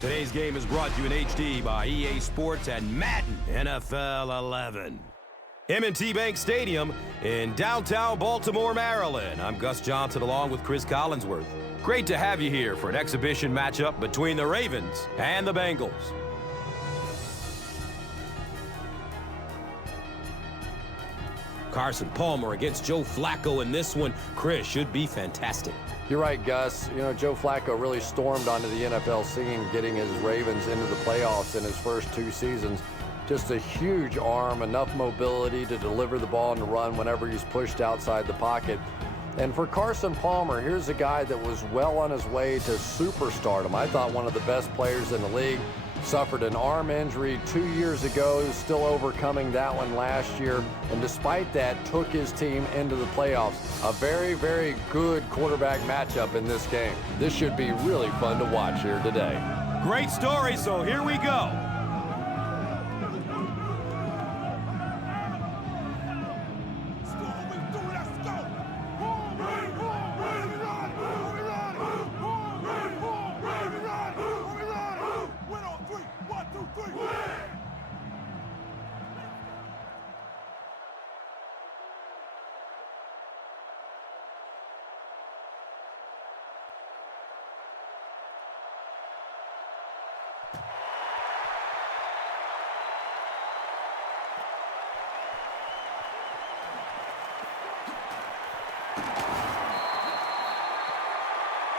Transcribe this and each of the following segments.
Today's game is brought to you in HD by EA Sports and Madden NFL 11. M&T Bank Stadium in downtown Baltimore, Maryland. I'm Gus Johnson along with Chris Collinsworth. Great to have you here for an exhibition matchup between the Ravens and the Bengals. Carson Palmer against Joe Flacco in this one. Chris, should be fantastic. You're right, Gus. You know, Joe Flacco really stormed onto the NFL scene, getting his Ravens into the playoffs in his first two seasons. Just a huge arm, enough mobility to deliver the ball and run whenever he's pushed outside the pocket. And for Carson Palmer, here's a guy that was well on his way to superstardom. I thought one of the best players in the league. Suffered an arm injury 2 years ago, still overcoming that one last year, and despite that, took his team into the playoffs. A very, very good quarterback matchup in this game. This should be really fun to watch here today. Great story, so here we go.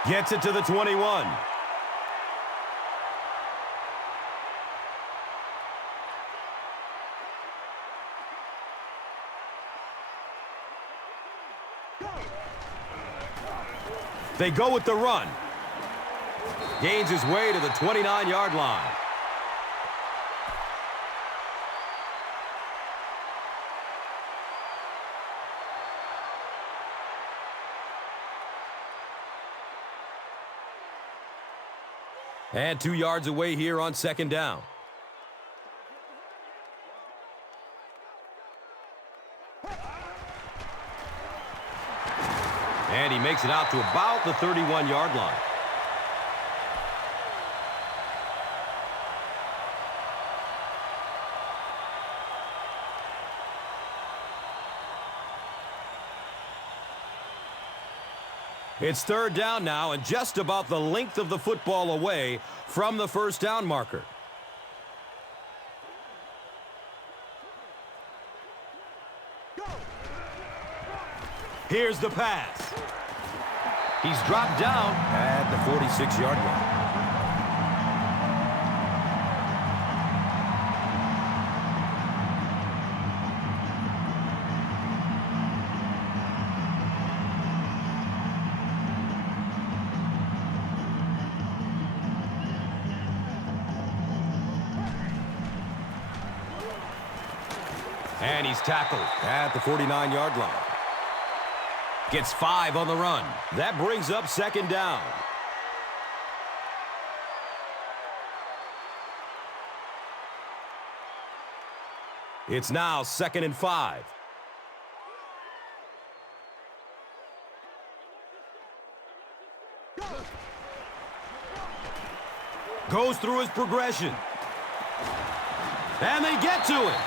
Gets it to the 21. They go with the run. Gains his way to the 29-yard line. And 2 yards away here on second down. And he makes it out to about the 31-yard line. It's third down now and just about the length of the football away from the first down marker. Here's the pass. He's dropped down at the 46-yard line. And he's tackled at the 49-yard line. Gets 5 on the run. That brings up second down. It's now 2nd and 5. Goes through his progression. And they get to it.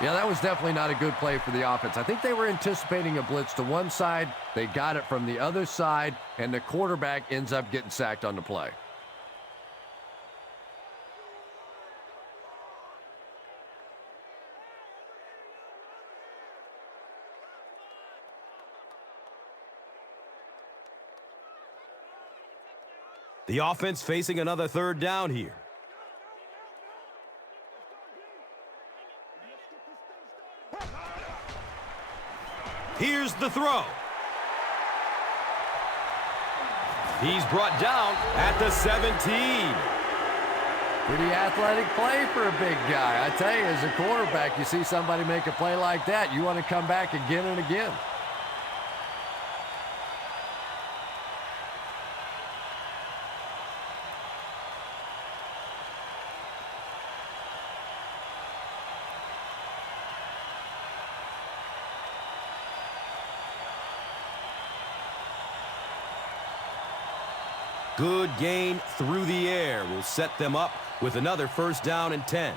Yeah, that was definitely not a good play for the offense. I think they were anticipating a blitz to one side. They got it from the other side, and the quarterback ends up getting sacked on the play. The offense facing another third down here. Here's the throw. He's brought down at the 17. Pretty athletic play for a big guy. I tell you, as a quarterback, you see somebody make a play like that, you want to come back again and again. Good gain through the air will set them up with another first down and 10.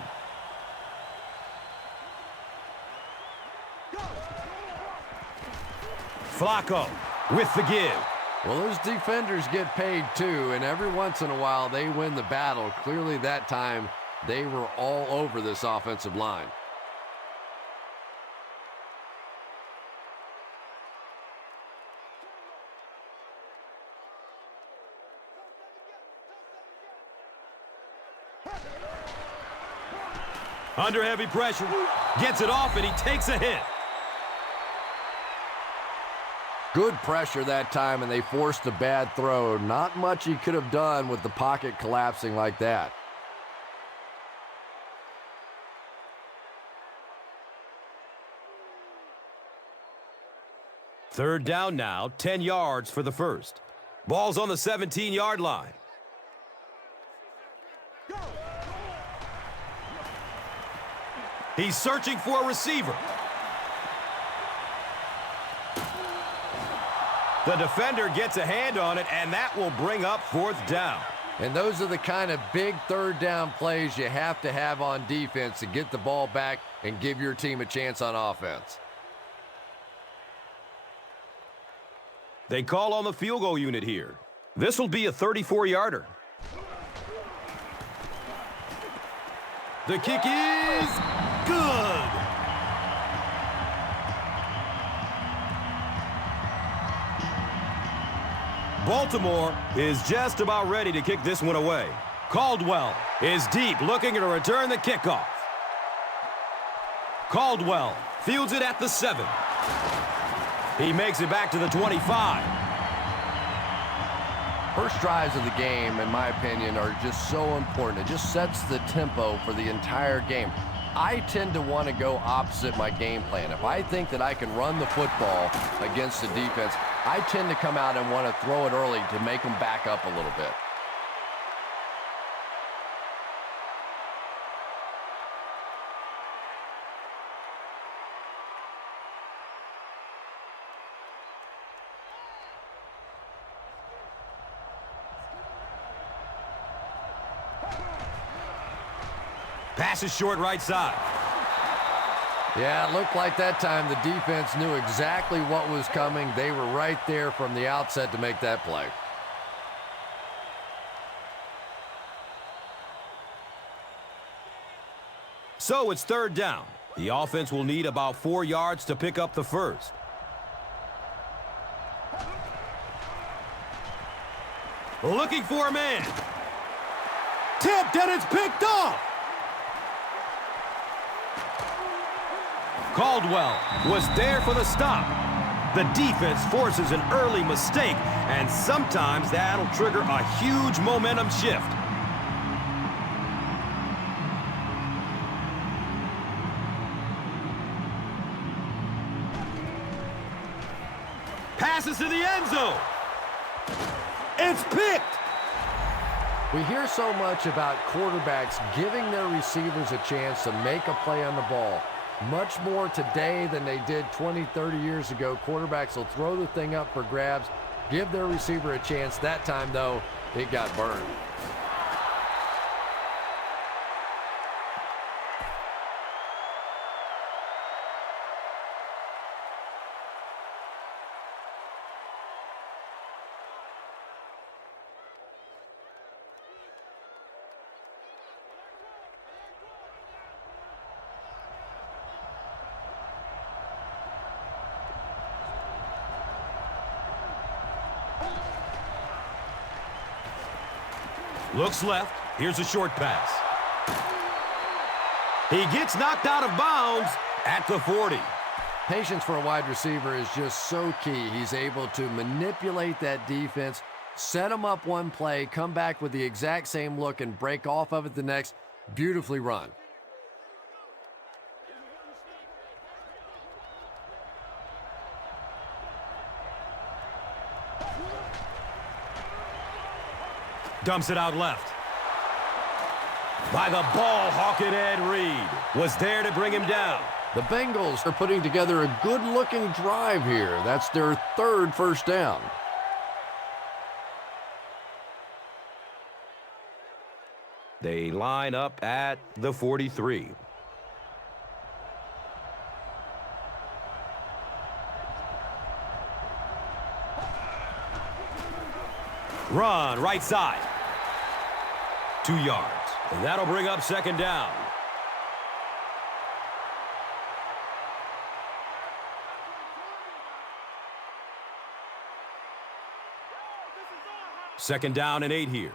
Flacco with the give. Well, those defenders get paid too, and every once in a while they win the battle. Clearly that time they were all over this offensive line. Under heavy pressure, gets it off, and he takes a hit. Good pressure that time, and they forced a bad throw. Not much he could have done with the pocket collapsing like that. Third down now, 10 yards for the first. Ball's on the 17-yard line. He's searching for a receiver. The defender gets a hand on it, and that will bring up fourth down. And those are the kind of big third down plays you have to have on defense to get the ball back and give your team a chance on offense. They call on the field goal unit here. This will be a 34-yarder. The kick is good. Baltimore is just about ready to kick this one away. Caldwell is deep, looking to return the kickoff. Caldwell fields it at the 7. He makes it back to the 25. First drives of the game, in my opinion, are just so important. It just sets the tempo for the entire game. I tend to want to go opposite my game plan. If I think that I can run the football against the defense, I tend to come out and want to throw it early to make them back up a little bit. Pass is short right side. Yeah, it looked like that time the defense knew exactly what was coming. They were right there from the outset to make that play. So it's third down. The offense will need about 4 yards to pick up the first. Looking for a man. Tipped, and it's picked off. Caldwell was there for the stop. The defense forces an early mistake, and sometimes that'll trigger a huge momentum shift. Passes to the end zone. It's picked. We hear so much about quarterbacks giving their receivers a chance to make a play on the ball. Much more today than they did 20, 30 years ago. Quarterbacks will throw the thing up for grabs, give their receiver a chance. That time, though, it got burned. Looks left. Here's a short pass. He gets knocked out of bounds at the 40. Patience for a wide receiver is just so key. He's able to manipulate that defense, set them up one play, come back with the exact same look, and break off of it the next. Beautifully run. Dumps it out left. By the ball hawking Ed Reed was there to bring him down. The Bengals are putting together a good-looking drive here. That's their third first down. They line up at the 43. Run, right side. 2 yards. And that'll bring up second down. Second down and 8 here.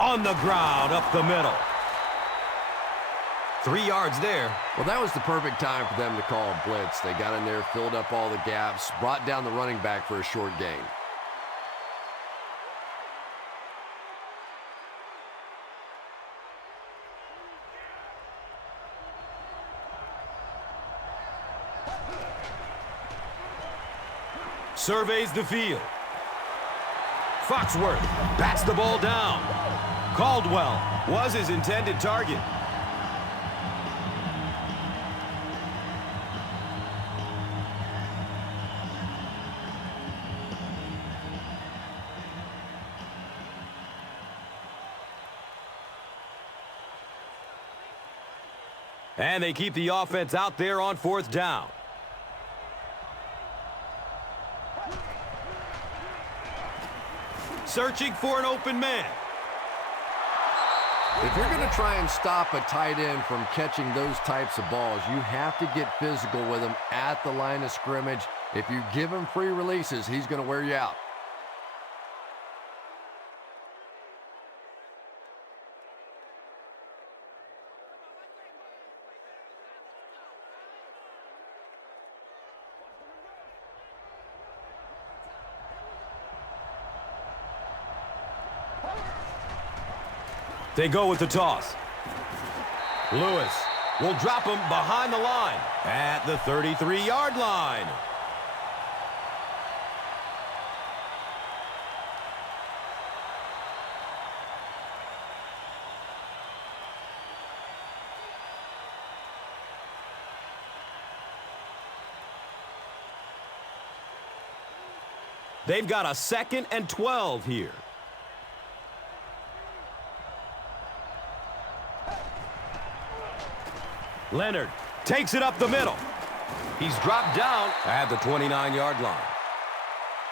On the ground, up the middle. 3 yards there. Well, that was the perfect time for them to call a blitz. They got in there, filled up all the gaps, brought down the running back for a short gain. Surveys the field. Foxworth bats the ball down. Caldwell was his intended target. And they keep the offense out there on fourth down. Searching for an open man. If you're going to try and stop a tight end from catching those types of balls, you have to get physical with him at the line of scrimmage. If you give him free releases, he's going to wear you out. They go with the toss. Lewis will drop him behind the line at the 33-yard line. They've got a 2nd and 12 here. Leonard takes it up the middle. He's dropped down at the 29-yard line.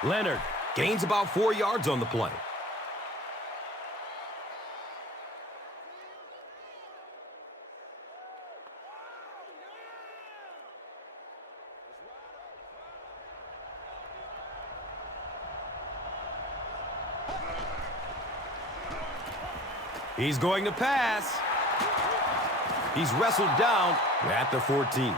Leonard gains about 4 yards on the play. He's going to pass. He's wrestled down at the 14.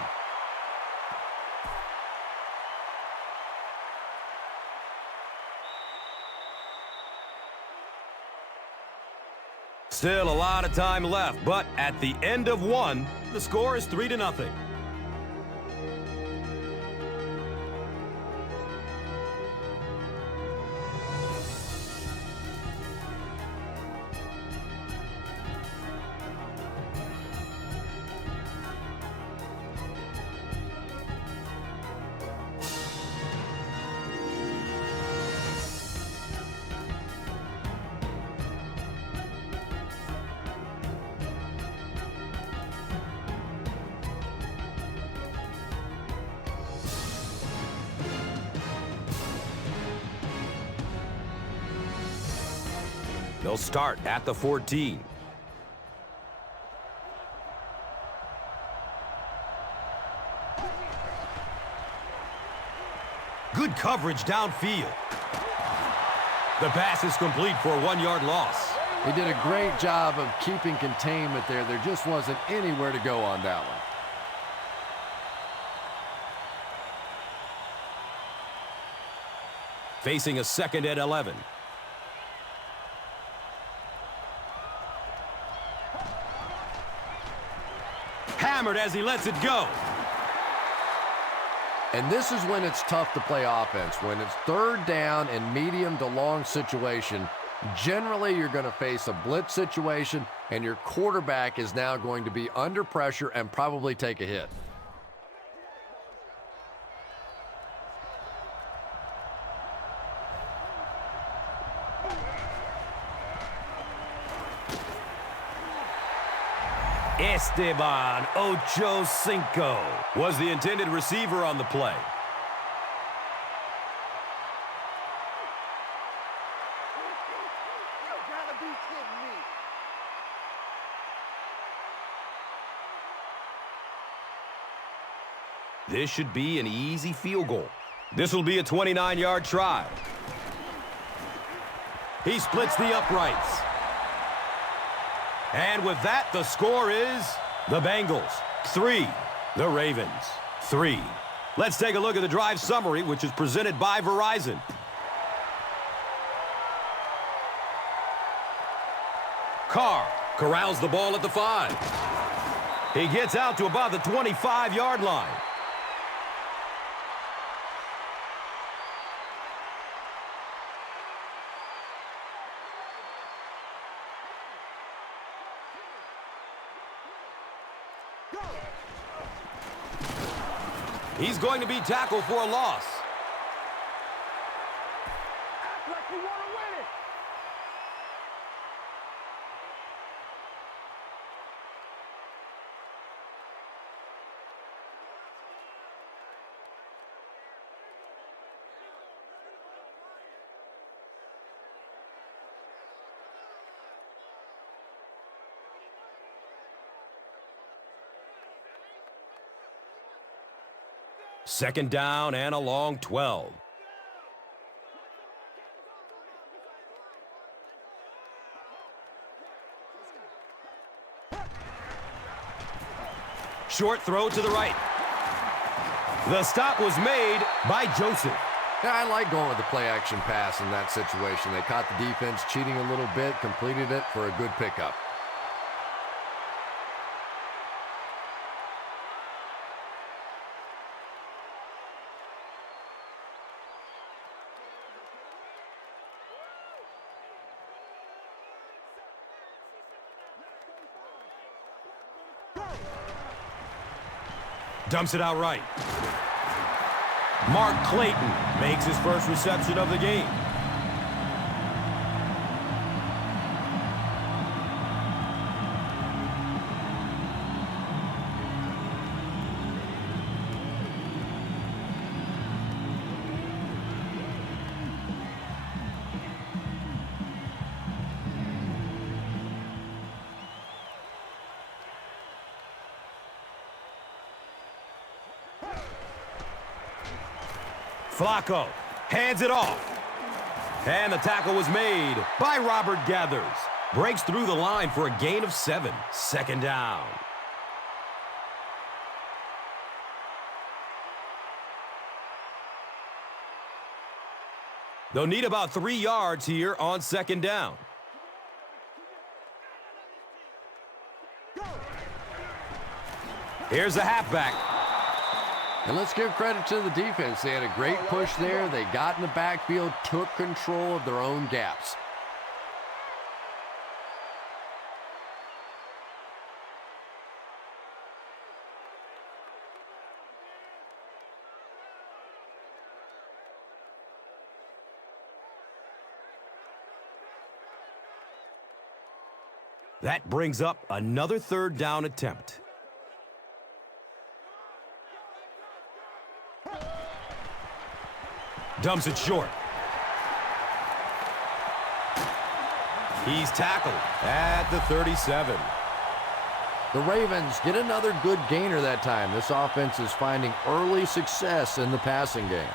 Still a lot of time left, but at the end of one, the score is 3-0. They'll start at the 14. Good coverage downfield. The pass is complete for a 1-yard loss. He did a great job of keeping containment there. There just wasn't anywhere to go on that one. Facing a 2nd and 11. Hammered as he lets it go. And this is when it's tough to play offense. When it's 3rd down and medium to long situation, generally you're going to face a blitz situation, and your quarterback is now going to be under pressure and probably take a hit. Esteban Ocho Cinco was the intended receiver on the play. You gotta be kidding me. This should be an easy field goal. This will be a 29-yard try. He splits the uprights. And with that, the score is the Bengals 3, the Ravens 3. Let's take a look at the drive summary, which is presented by Verizon. Carr corrals the ball at the 5. He gets out to about the 25-yard line. He's going to be tackled for a loss. Act like you wanna win it. Second down and a long 12. Short throw to the right. The stop was made by Joseph. Yeah, I like going with the play-action pass in that situation. They caught the defense cheating a little bit, completed it for a good pickup. Dumps it out right. Mark Clayton makes his first reception of the game. Flacco hands it off. And the tackle was made by Robert Gathers. Breaks through the line for a gain of 7. Second down. They'll need about 3 yards here on second down. Here's the halfback. And let's give credit to the defense. They had a great push there. They got in the backfield, took control of their own gaps. That brings up another third down attempt. Dumps it short. He's tackled at the 37. The Ravens get another good gainer that time. This offense is finding early success in the passing game.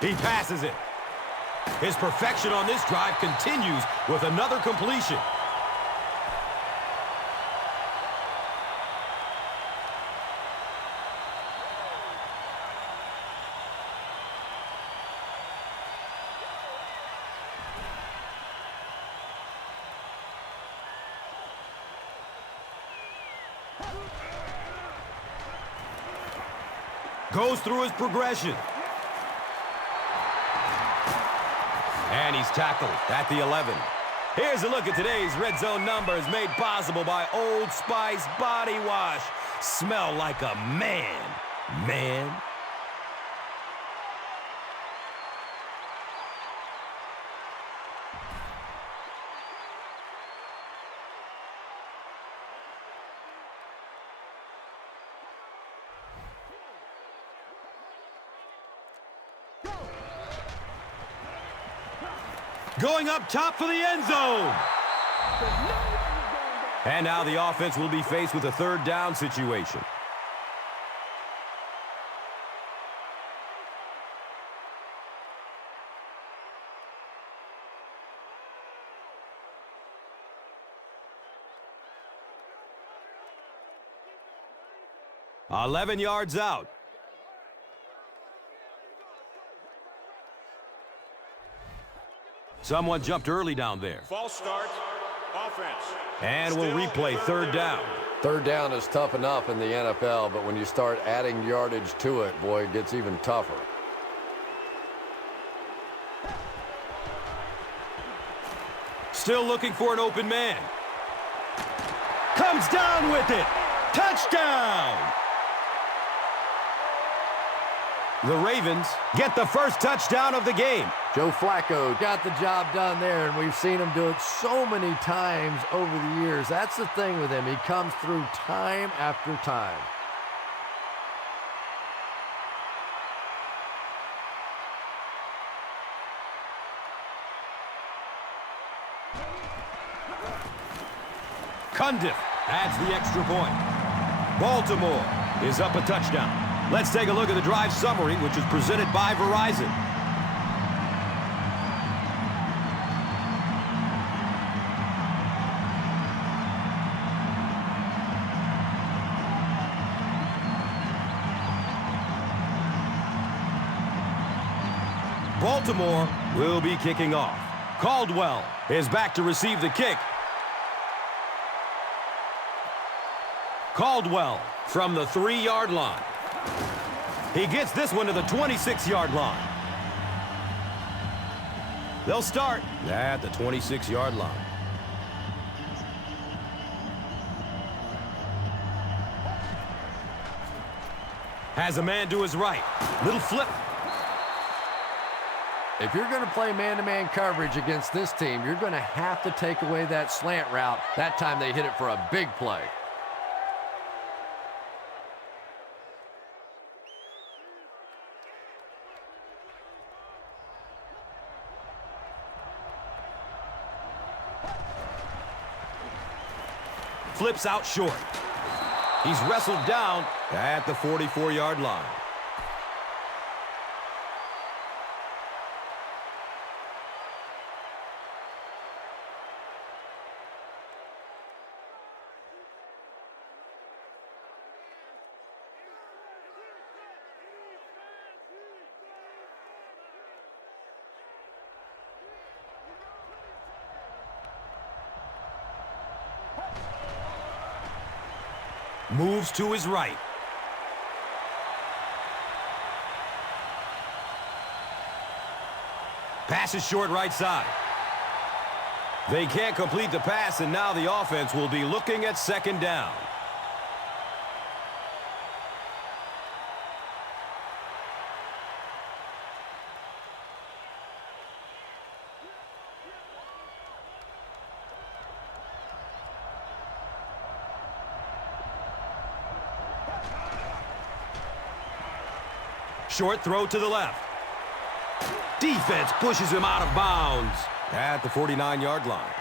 He passes it. His perfection on this drive continues with another completion. Goes through his progression. And he's tackled at the 11. Here's a look at today's red zone numbers made possible by Old Spice Body Wash. Smell like a man. Man. Going up top for the end zone. And now the offense will be faced with a third down situation. $11 yards out. Someone jumped early down there. False start, offense. And we'll replay third down. Third down is tough enough in the NFL, but when you start adding yardage to it, boy, it gets even tougher. Still looking for an open man. Comes down with it. Touchdown! The Ravens get the first touchdown of the game. Joe Flacco got the job done there, and we've seen him do it so many times over the years. That's the thing with him. He comes through time after time. Cundiff adds the extra point. Baltimore is up a touchdown. Let's take a look at the drive summary, which is presented by Verizon. Baltimore will be kicking off. Caldwell is back to receive the kick. Caldwell from the 3-yard line. He gets this one to the 26-yard line. They'll start at the 26-yard line. Has a man to his right. Little flip. If you're going to play man-to-man coverage against this team, you're going to have to take away that slant route. That time they hit it for a big play. Flips out short. He's wrestled down at the 44-yard line. Moves to his right. Passes short right side. They can't complete the pass, and now the offense will be looking at second down. Short throw to the left. Defense pushes him out of bounds at the 49-yard line.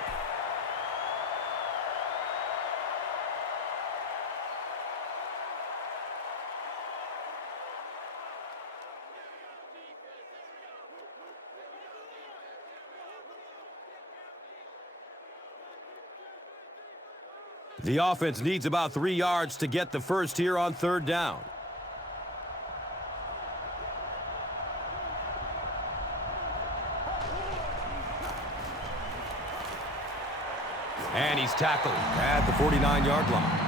The offense needs about 3 yards to get the first here on third down. And he's tackled at the 49-yard line.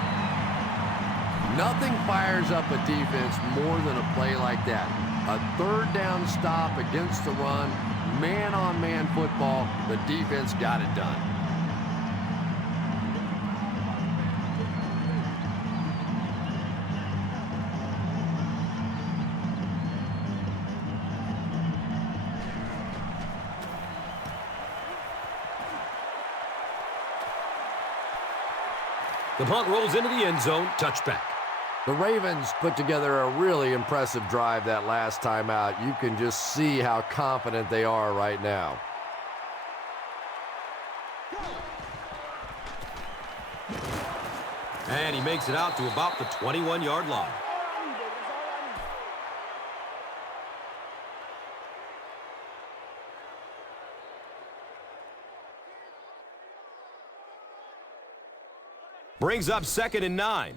Nothing fires up a defense more than a play like that. A third down stop against the run, man-on-man football. The defense got it done. The punt rolls into the end zone. Touchback. The Ravens put together a really impressive drive that last time out. You can just see how confident they are right now. And he makes it out to about the 21-yard line. Brings up 2nd and 9.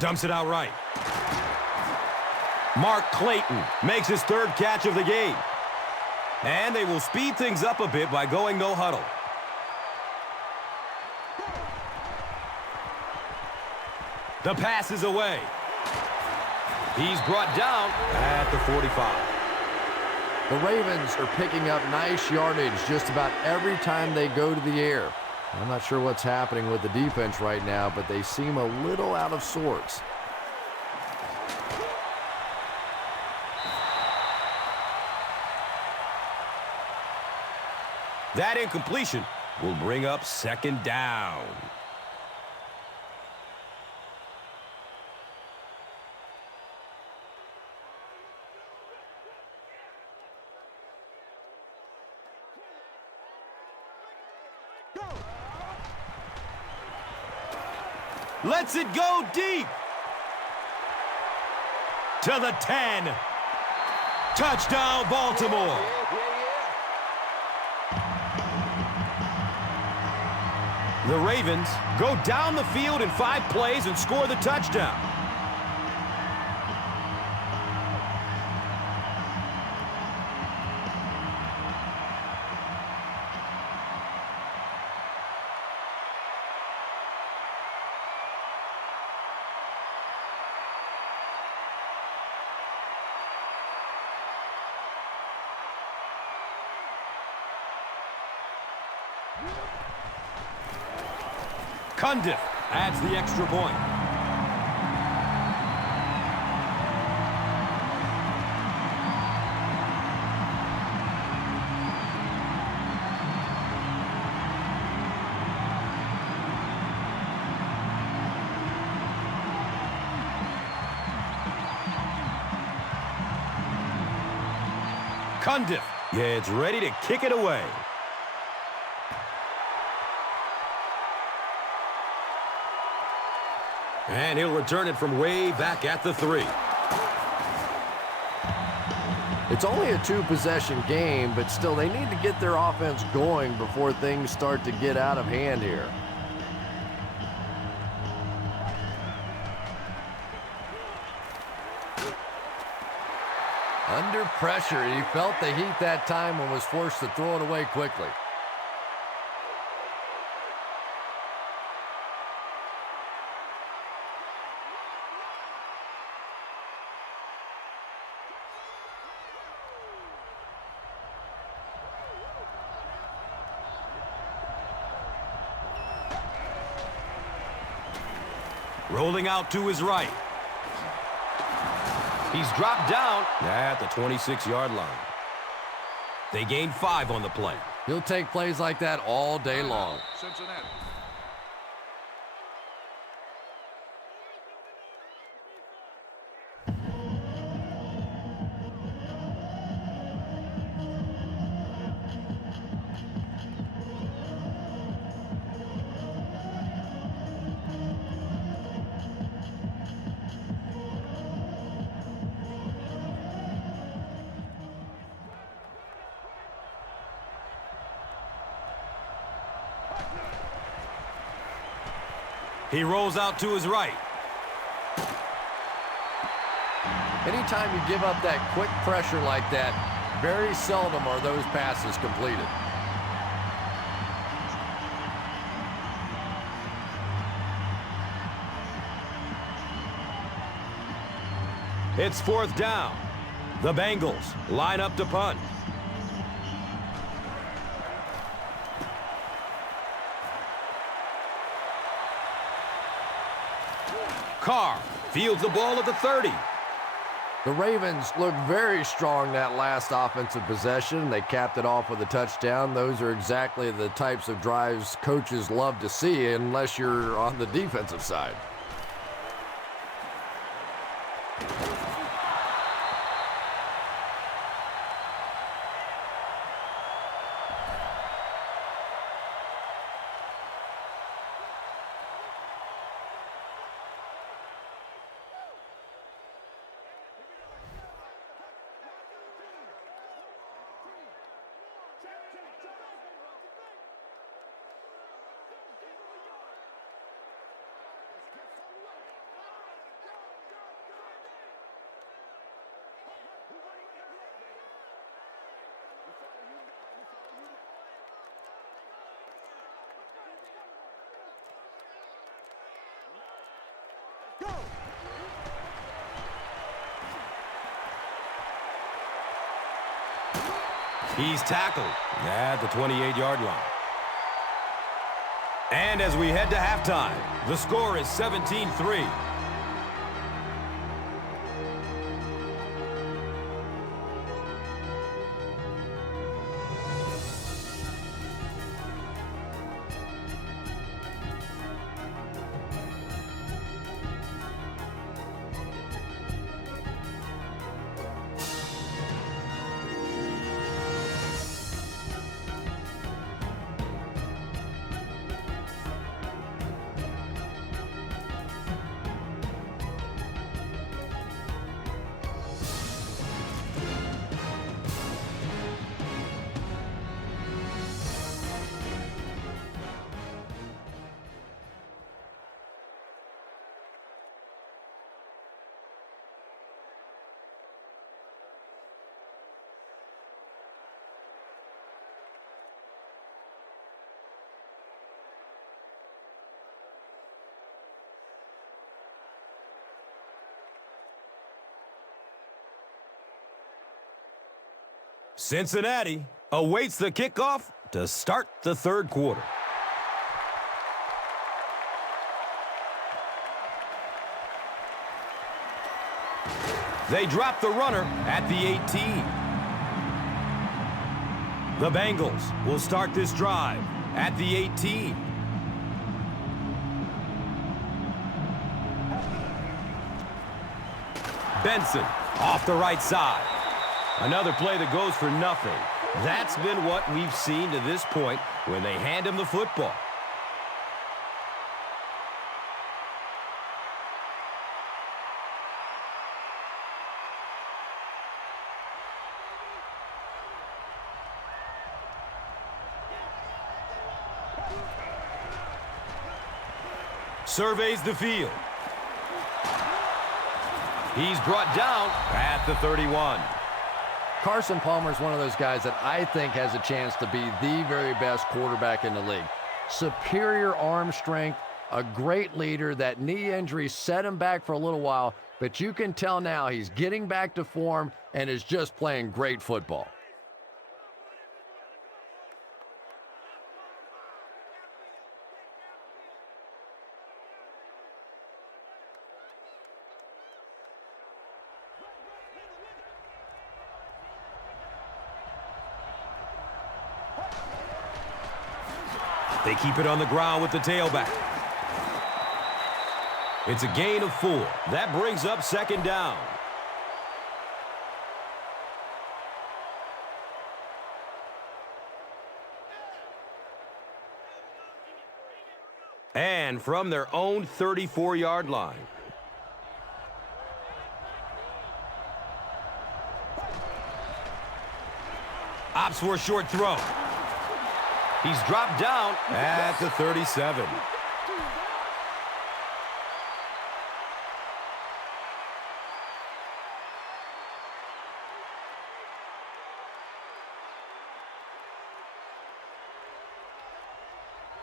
Dumps it out right. Mark Clayton makes his 3rd catch of the game. And they will speed things up a bit by going no huddle. The pass is away. He's brought down at the 45. The Ravens are picking up nice yardage just about every time they go to the air. I'm not sure what's happening with the defense right now, but they seem a little out of sorts. That incompletion will bring up 2nd down. Lets it go deep. To the 10. Touchdown, Baltimore. The Ravens go down the field in 5 plays and score the touchdown. Cundiff adds the extra point. Cundiff gets ready to kick it away. And he'll return it from way back at the 3. It's only a 2-possession game, but still they need to get their offense going before things start to get out of hand here. Under pressure, he felt the heat that time and was forced to throw it away quickly. Rolling out to his right. He's dropped down at the 26-yard line. They gain 5 on the play. He'll take plays like that all day long. Cincinnati. He rolls out to his right. Anytime you give up that quick pressure like that, very seldom are those passes completed. It's 4th down. The Bengals line up to punt. Carr fields the ball at the 30. The Ravens looked very strong that last offensive possession. They capped it off with a touchdown. Those are exactly the types of drives coaches love to see unless you're on the defensive side. He's tackled at the 28-yard line. And as we head to halftime, the score is 17-3. Cincinnati awaits the kickoff to start the 3rd quarter. They drop the runner at the 18. The Bengals will start this drive at the 18. Benson off the right side. Another play that goes for nothing. That's been what we've seen to this point when they hand him the football. Surveys the field. He's brought down at the 31. Carson Palmer is one of those guys that I think has a chance to be the very best quarterback in the league. Superior arm strength, a great leader. That knee injury set him back for a little while, but you can tell now he's getting back to form and is just playing great football. They keep it on the ground with the tailback. It's a gain of 4. That brings up 2nd down. And from their own 34-yard line. Opts for a short throw. He's dropped down at the 37.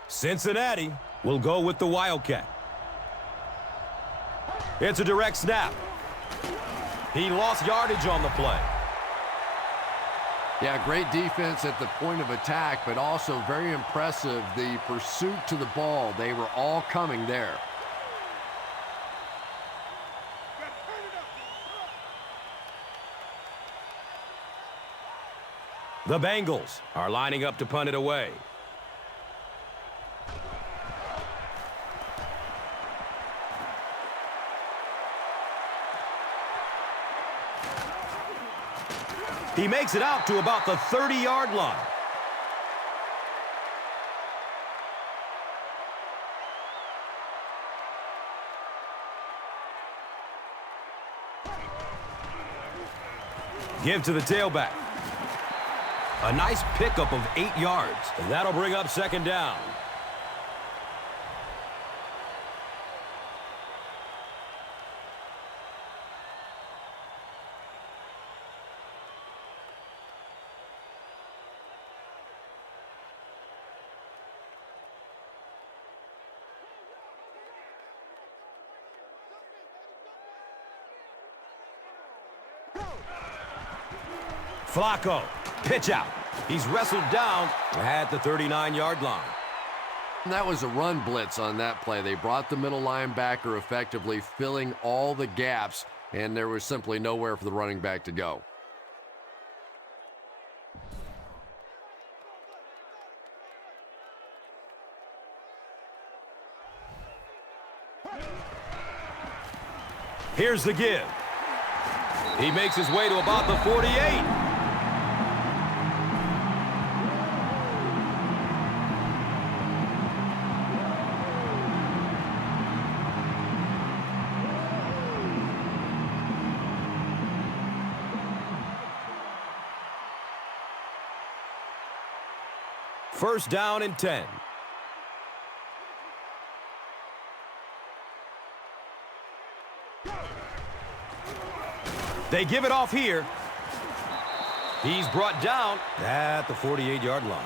Cincinnati will go with the Wildcat. It's a direct snap. He lost yardage on the play. Yeah, great defense at the point of attack, but also very impressive, the pursuit to the ball. They were all coming there. The Bengals are lining up to punt it away. He makes it out to about the 30-yard line. Give to the tailback. A nice pickup of 8 yards. And that'll bring up second down. Flacco, pitch out. He's wrestled down at the 39-yard line. That was a run blitz on that play. They brought the middle linebacker effectively, filling all the gaps, and there was simply nowhere for the running back to go. Here's the give. He makes his way to about the 48. First down and 10. They give it off here. He's brought down at the 48-yard line.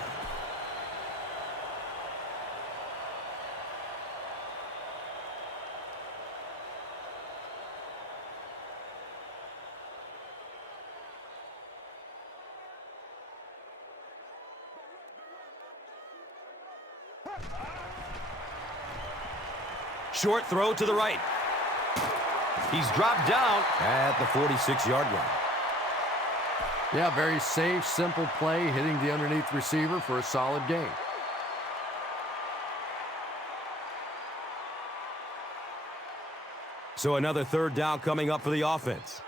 Short throw to the right. He's dropped down at the 46-yard line. Yeah, very safe, simple play, hitting the underneath receiver for a solid gain. So another third down coming up for the offense.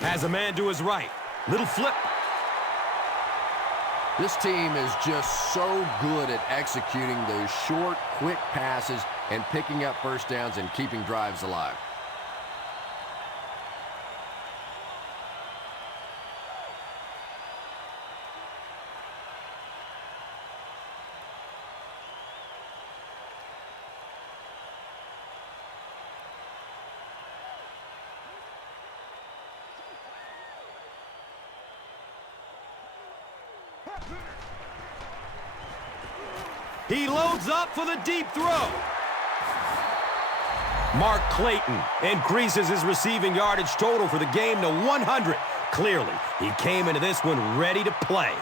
Has a man to his right. Little flip. This team is just so good at executing those short, quick passes and picking up first downs and keeping drives alive. He loads up for the deep throw. Mark Clayton increases his receiving yardage total for the game to 100. Clearly, he came into this one ready to play.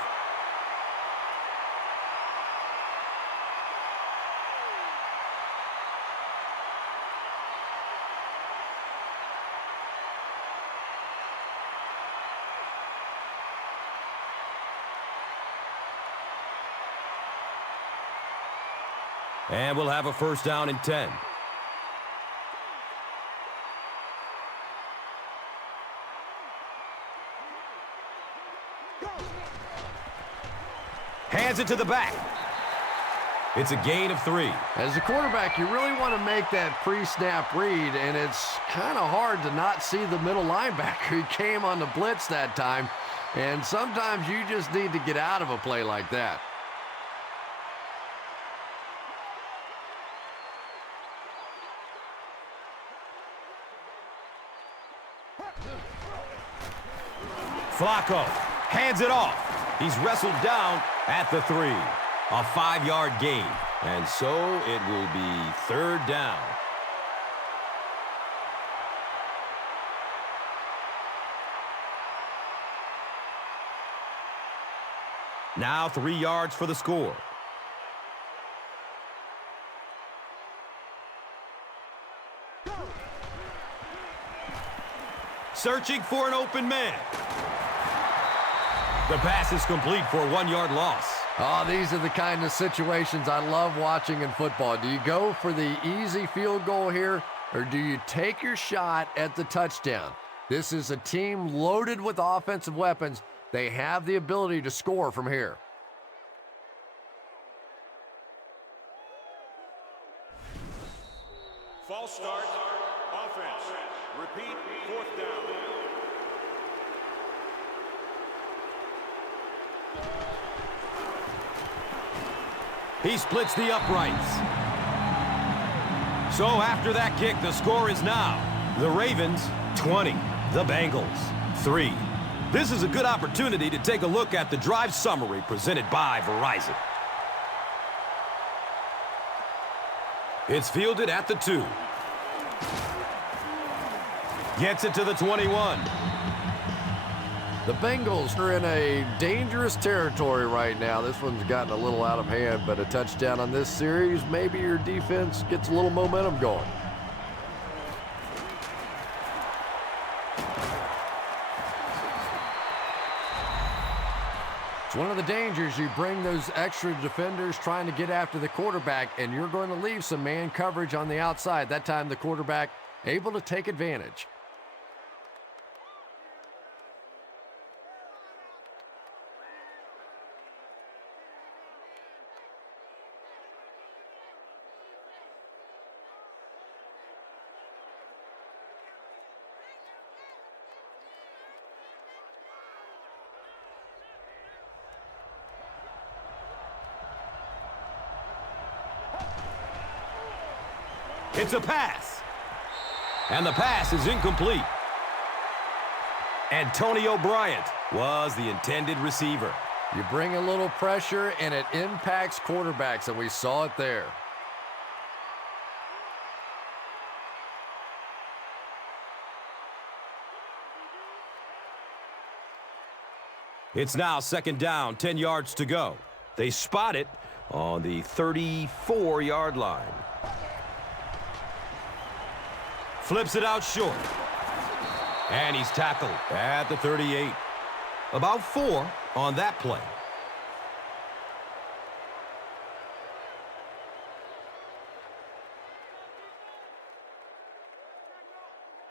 And we'll have a first down and 10. Hands it to the back. It's a gain of 3. As a quarterback, you really want to make that pre-snap read, and it's kind of hard to not see the middle linebacker. He came on the blitz that time, and sometimes you just need to get out of a play like that. Flacco hands it off. He's wrestled down at the 3. A 5-yard gain. And so it will be 3rd down. Now 3 yards for the score. Searching for an open man. The pass is complete for a 1-yard loss. Oh, these are the kind of situations I love watching in football. Do you go for the easy field goal here, or do you take your shot at the touchdown? This is a team loaded with offensive weapons. They have the ability to score from here. False start. Offense. Repeat. 4th down. He splits the uprights. So after that kick, the score is now the Ravens 20, the Bengals 3. This is a good opportunity to take a look at the drive summary presented by Verizon. It's fielded at the 2. Gets it to the 21. The Bengals are in a dangerous territory right now. This one's gotten a little out of hand, but a touchdown on this series, maybe your defense gets a little momentum going. It's one of the dangers. You bring those extra defenders trying to get after the quarterback, and you're going to leave some man coverage on the outside. That time the quarterback able to take advantage. It's a pass. And the pass is incomplete. Antonio Bryant was the intended receiver. You bring a little pressure, and it impacts quarterbacks, and we saw it there. It's now 2nd down, 10 yards to go. They spot it on the 34-yard line. Flips it out short. And he's tackled at the 38. About 4 on that play.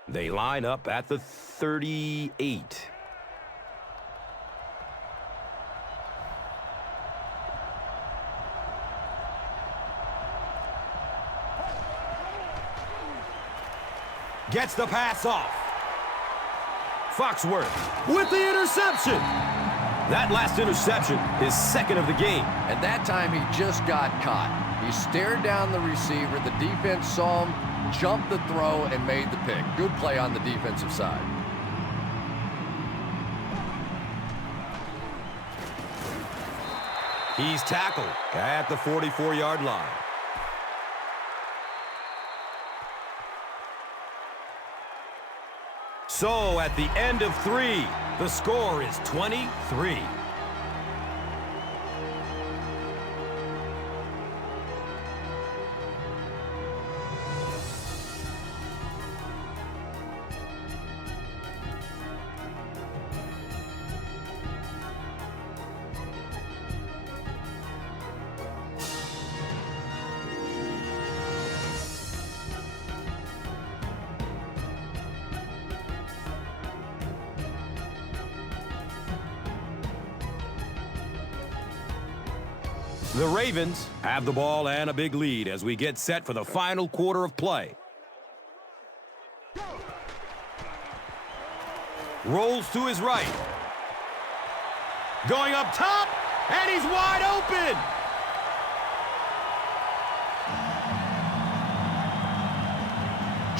They line up at the 38. Gets the pass off. Foxworth with the interception. That last interception is 2nd of the game. And that time he just got caught. He stared down the receiver. The defense saw him, jumped the throw, and made the pick. Good play on the defensive side. He's tackled at the 44-yard line. So at the end of 3, the score is 23. The Ravens have the ball and a big lead as we get set for the final quarter of play. Rolls to his right. Going up top, and he's wide open.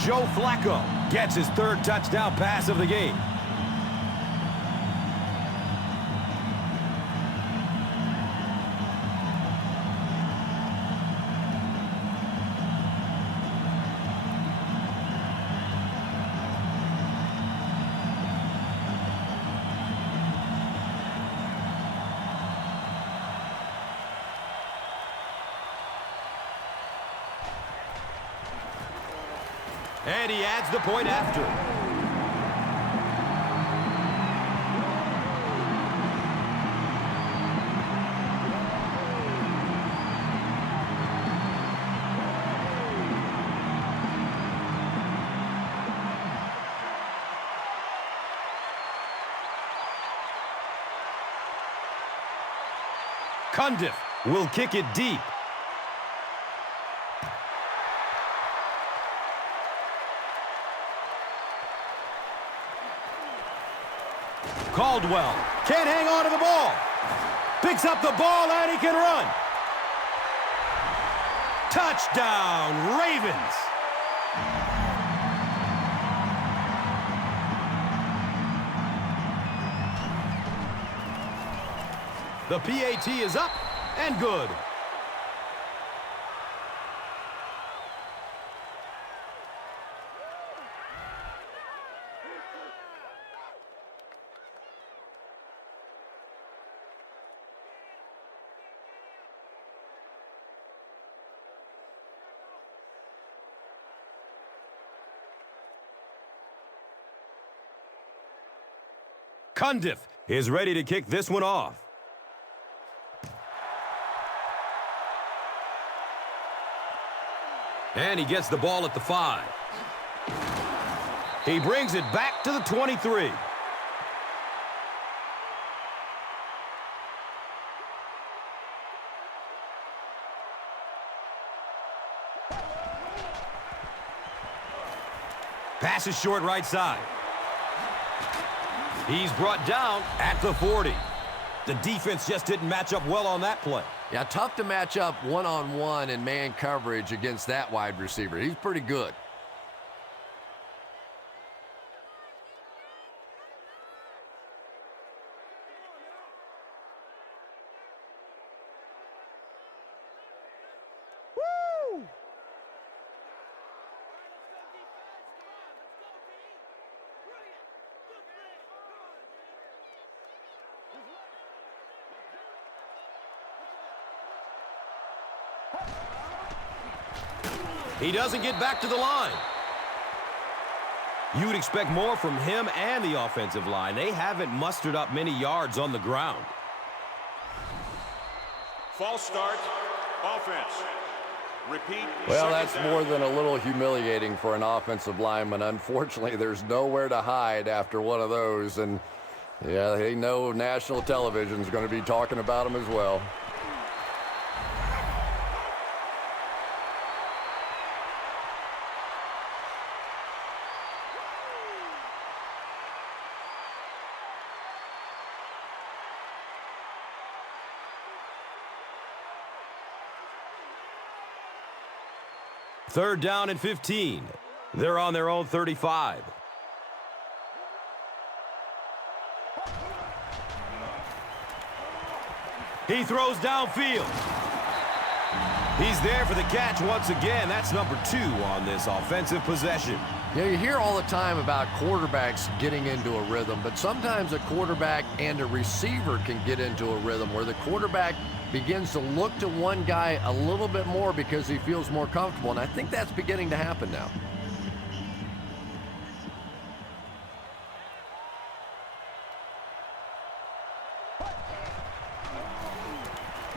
Joe Flacco gets his third touchdown pass of the game. And he adds the point after. Cundiff will kick it deep. Caldwell can't hang on to the ball. Picks up the ball and he can run. Touchdown, Ravens. The PAT is up and good. Cundiff is ready to kick this one off. And he gets the ball at the 5. He brings it back to the 23. Pass is short right side. He's brought down at the 40. The defense just didn't match up well on that play. Yeah, tough to match up one-on-one in man coverage against that wide receiver. He's pretty good. Woo! He doesn't get back to the line. You would expect more from him and the offensive line. They haven't mustered up many yards on the ground. False start, offense. Repeat. Well, second that's down. more than a little humiliating for an offensive lineman. Unfortunately, there's nowhere to hide after one of those. And, yeah, they know national television is going to be talking about them as well. Third down and 15. They're on their own 35. He throws downfield. He's there for the catch once again. That's number 2 on this offensive possession. Yeah, you hear all the time about quarterbacks getting into a rhythm, but sometimes a quarterback and a receiver can get into a rhythm where the quarterback begins to look to one guy a little bit more because he feels more comfortable, and I think that's beginning to happen now.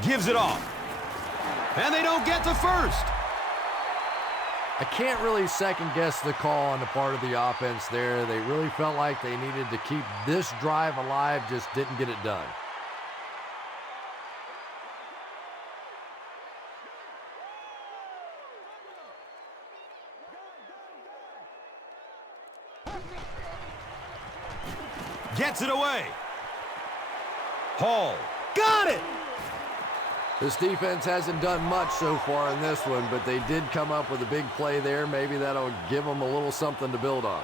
Gives it off. And they don't get the first. I can't really second-guess the call on the part of the offense there. They really felt like they needed to keep this drive alive, just didn't get it done. Gets it away. Hall got it. This defense hasn't done much so far in this one, but they did come up with a big play there. Maybe that'll give them a little something to build on.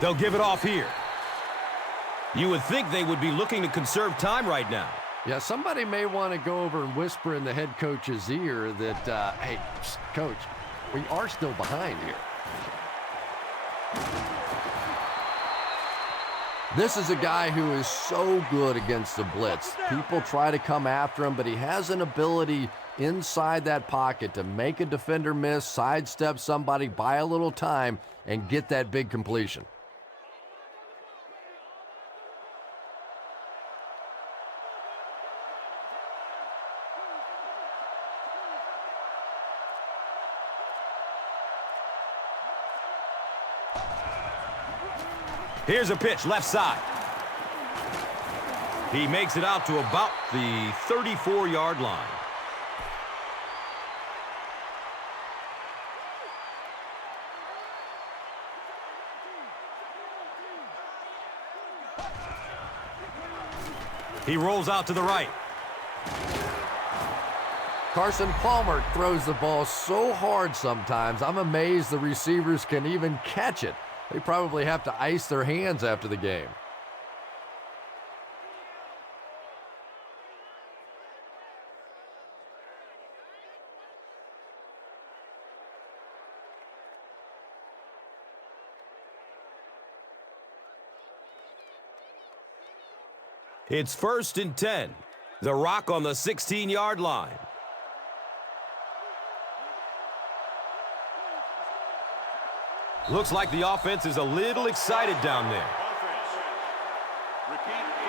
They'll give it off here. You would think they would be looking to conserve time right now. Yeah, somebody may want to go over and whisper in the head coach's ear that, hey, coach, we are still behind here. This is a guy who is so good against the blitz. People try to come after him, but he has an ability inside that pocket to make a defender miss, sidestep somebody, buy a little time, and get that big completion. Here's a pitch, left side. He makes it out to about the 34-yard line. He rolls out to the right. Carson Palmer throws the ball so hard sometimes, I'm amazed the receivers can even catch it. They probably have to ice their hands after the game. It's 1st and 10. The Rock on the 16-yard line. Looks like the offense is a little excited down there. Repeat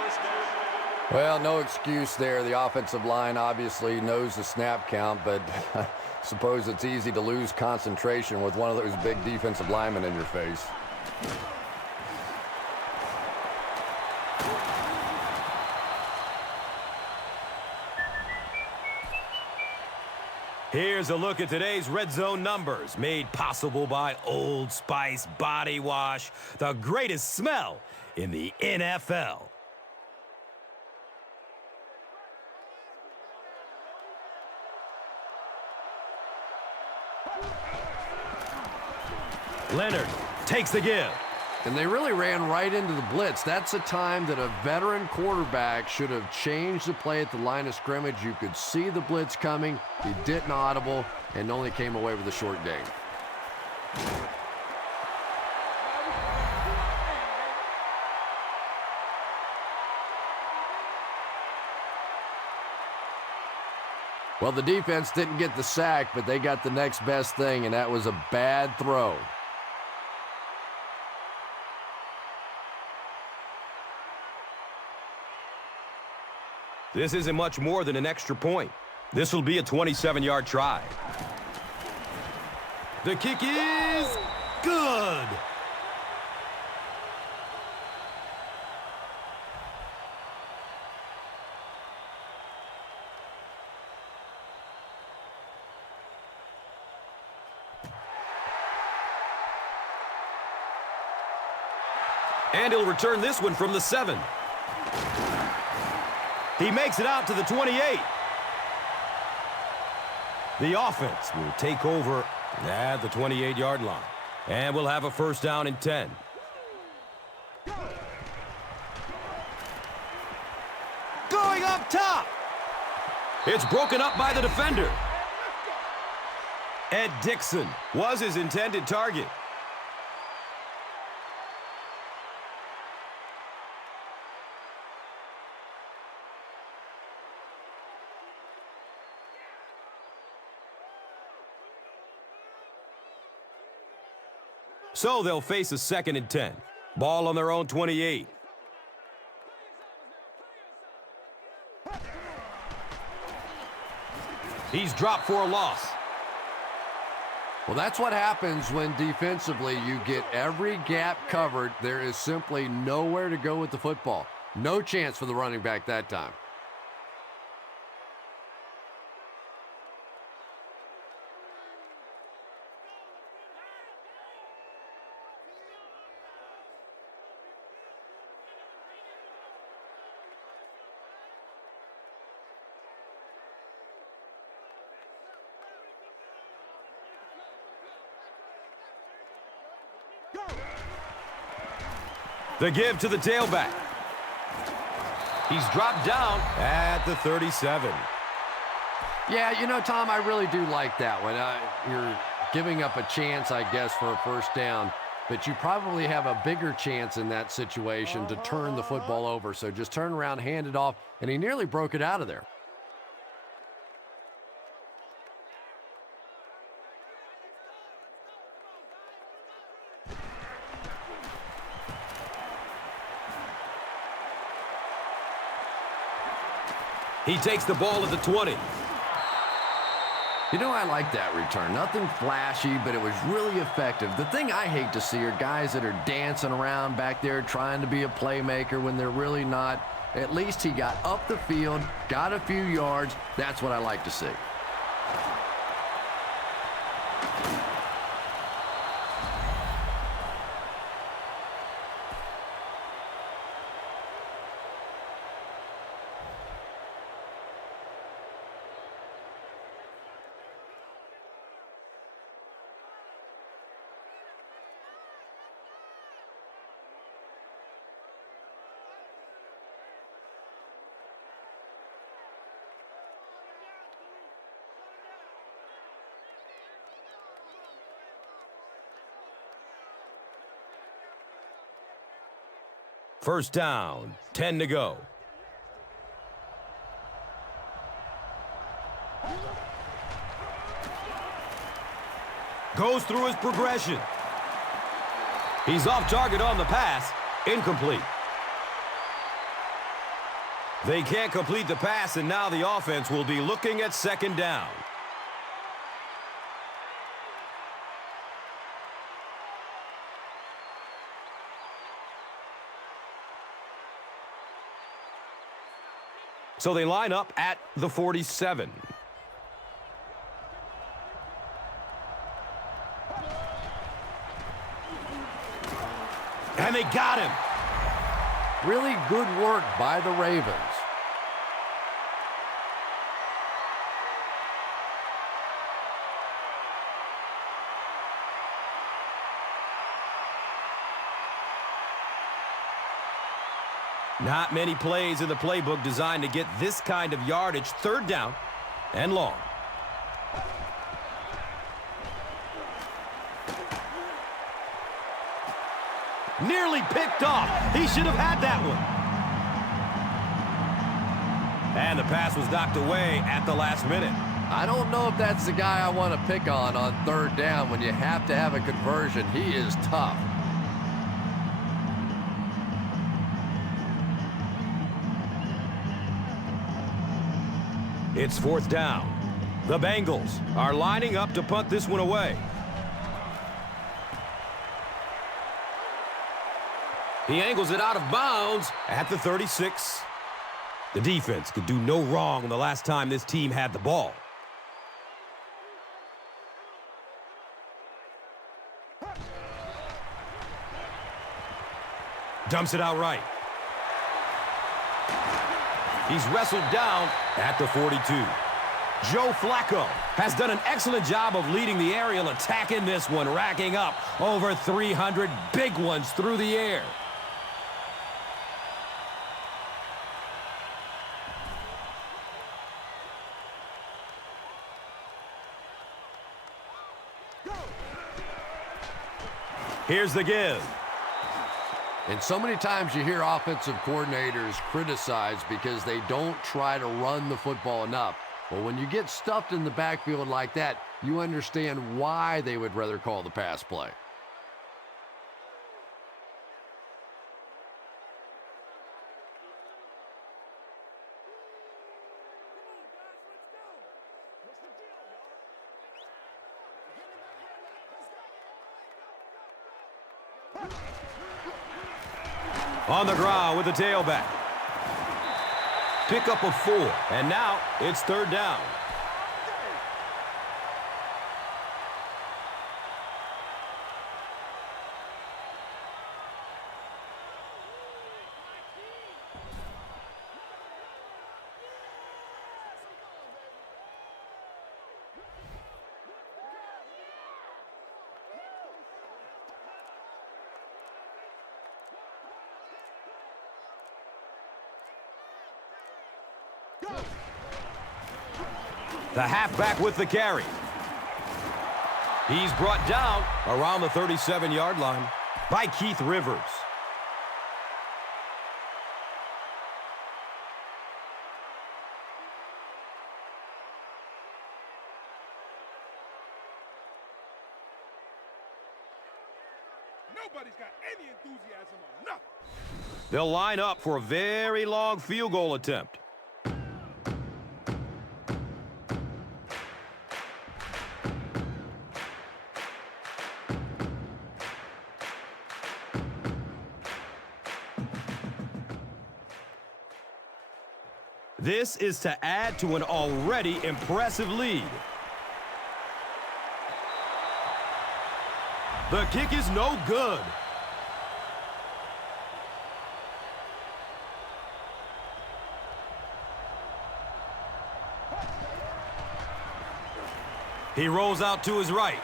first down. Well, no excuse there. The offensive line obviously knows the snap count, but I suppose it's easy to lose concentration with one of those big defensive linemen in your face. Here's a look at today's red zone numbers, made possible by Old Spice Body Wash, the greatest smell in the NFL. Leonard takes the give. And they really ran right into the blitz. That's a time that a veteran quarterback should have changed the play at the line of scrimmage. You could see the blitz coming. He didn't audible and only came away with a short gain. Well, the defense didn't get the sack, but they got the next best thing, and that was a bad throw. This isn't much more than an extra point. This will be a 27-yard try. The kick is good. And he'll return this one from the 7. He makes it out to the 28. The offense will take over at the 28-yard line. And we'll have a 1st down and 10. Going up top. It's broken up by the defender. Ed Dixon was his intended target. So they'll face a 2nd and 10. Ball on their own 28. He's dropped for a loss. Well, that's what happens when defensively you get every gap covered. There is simply nowhere to go with the football. No chance for the running back that time. The give to the tailback. He's dropped down at the 37. Yeah, you know, Tom, I really do like that one. You're giving up a chance, I guess, for a first down, but you probably have a bigger chance in that situation to turn the football over. So just turn around, hand it off, and he nearly broke it out of there. He takes the ball at the 20. You know, I like that return. Nothing flashy, but it was really effective. The thing I hate to see are guys that are dancing around back there trying to be a playmaker when they're really not. At least he got up the field, got a few yards. That's what I like to see. First down, 10 to go. Goes through his progression. He's off target on the pass. Incomplete. They can't complete the pass, and now the offense will be looking at second down. So they line up at the 47. And they got him. Really good work by the Ravens. Not many plays in the playbook designed to get this kind of yardage. Third down and long. Nearly picked off. He should have had that one. And the pass was knocked away at the last minute. I don't know if that's the guy I want to pick on third down when you have to have a conversion. He is tough. It's fourth down. The Bengals are lining up to punt this one away. He angles it out of bounds at the 36. The defense could do no wrong the last time this team had the ball. Dumps it out right. He's wrestled down at the 42. Joe Flacco has done an excellent job of leading the aerial attack in this one, racking up over 300 big ones through the air. Here's the give. And so many times you hear offensive coordinators criticized because they don't try to run the football enough. Well, when you get stuffed in the backfield like that, you understand why they would rather call the pass play. On the ground with the tailback. Pick up a 4, and now it's third down. The halfback with the carry. He's brought down around the 37-yard line by Keith Rivers. Nobody's got any enthusiasm or nothing. They'll line up for a very long field goal attempt. This is to add to an already impressive lead. The kick is no good. He rolls out to his right.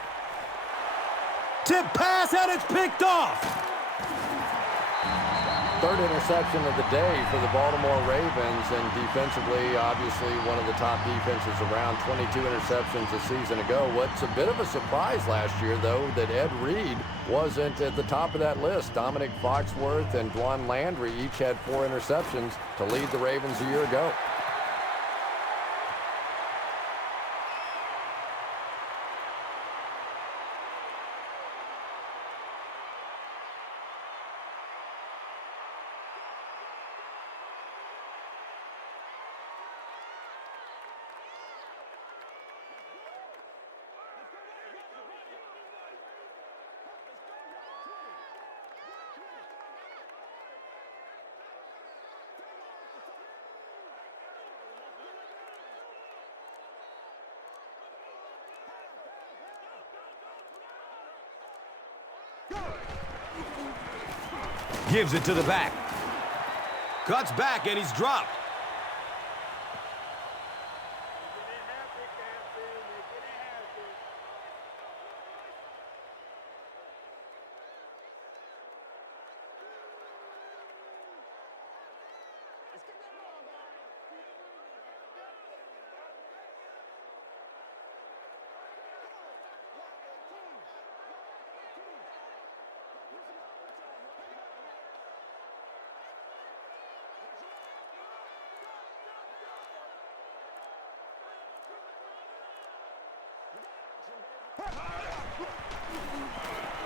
Tip pass, and it's picked off. Third interception of the day for the Baltimore Ravens, and defensively, obviously, one of the top defenses around. 22 interceptions a season ago. What's a bit of a surprise last year, though, that Ed Reed wasn't at the top of that list. Dominic Foxworth and Dwan Landry each had 4 interceptions to lead the Ravens a year ago. Gives it to the back. Cuts back, and he's dropped.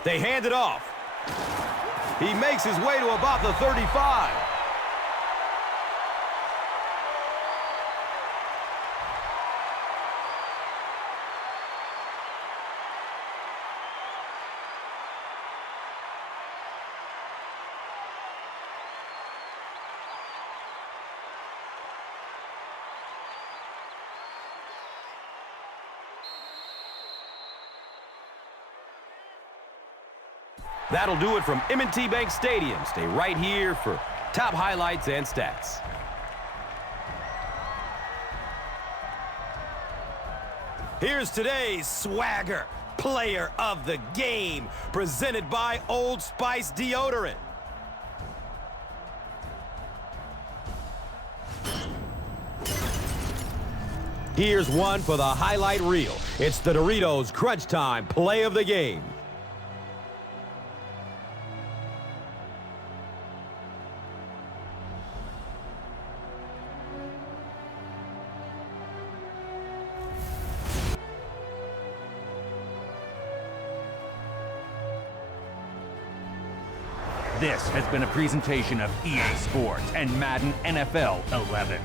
They hand it off. He makes his way to about the 35. That'll do it from M&T Bank Stadium. Stay right here for top highlights and stats. Here's today's Swagger Player of the Game, presented by Old Spice Deodorant. Here's one for the highlight reel. It's the Doritos Crunch Time Play of the Game. This has been a presentation of EA Sports and Madden NFL 11.